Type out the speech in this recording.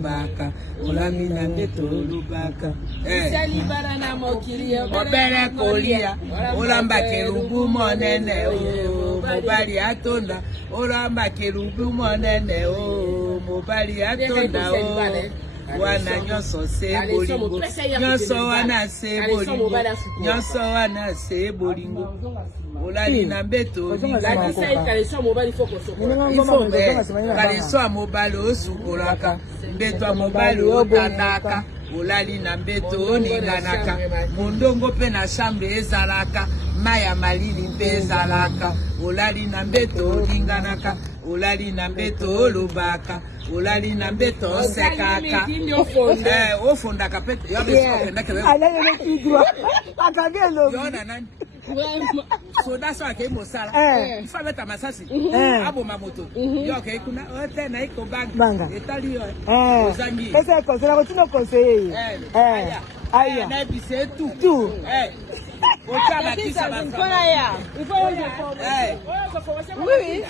lubaka olami na mbeto lubaka obere kolia olamba kerubu monene mobali atonda olamba kerubu monene mobali atonda wana nyonso se bolingo nyonso wana se bolingo nyonso wana se bolingo olali na mbeto kaleso ya mobali osukolaka mbeto ya mobali otandaka olali na mbeto oninganaka mondongo mpe na chambre ezalaka mai ya malili mpe ezalaka olali na mbeto olinganaka olali na mbeto olobaka olali na mbeto osekaka ofondaka pe yona nani soda so ake mosala ifa beta masasi aboma moto yo ke kuna ote na iko banga etali yo ozangi ese conseil ko tino conseiller aya na bise tout otala kisa ba il faut oui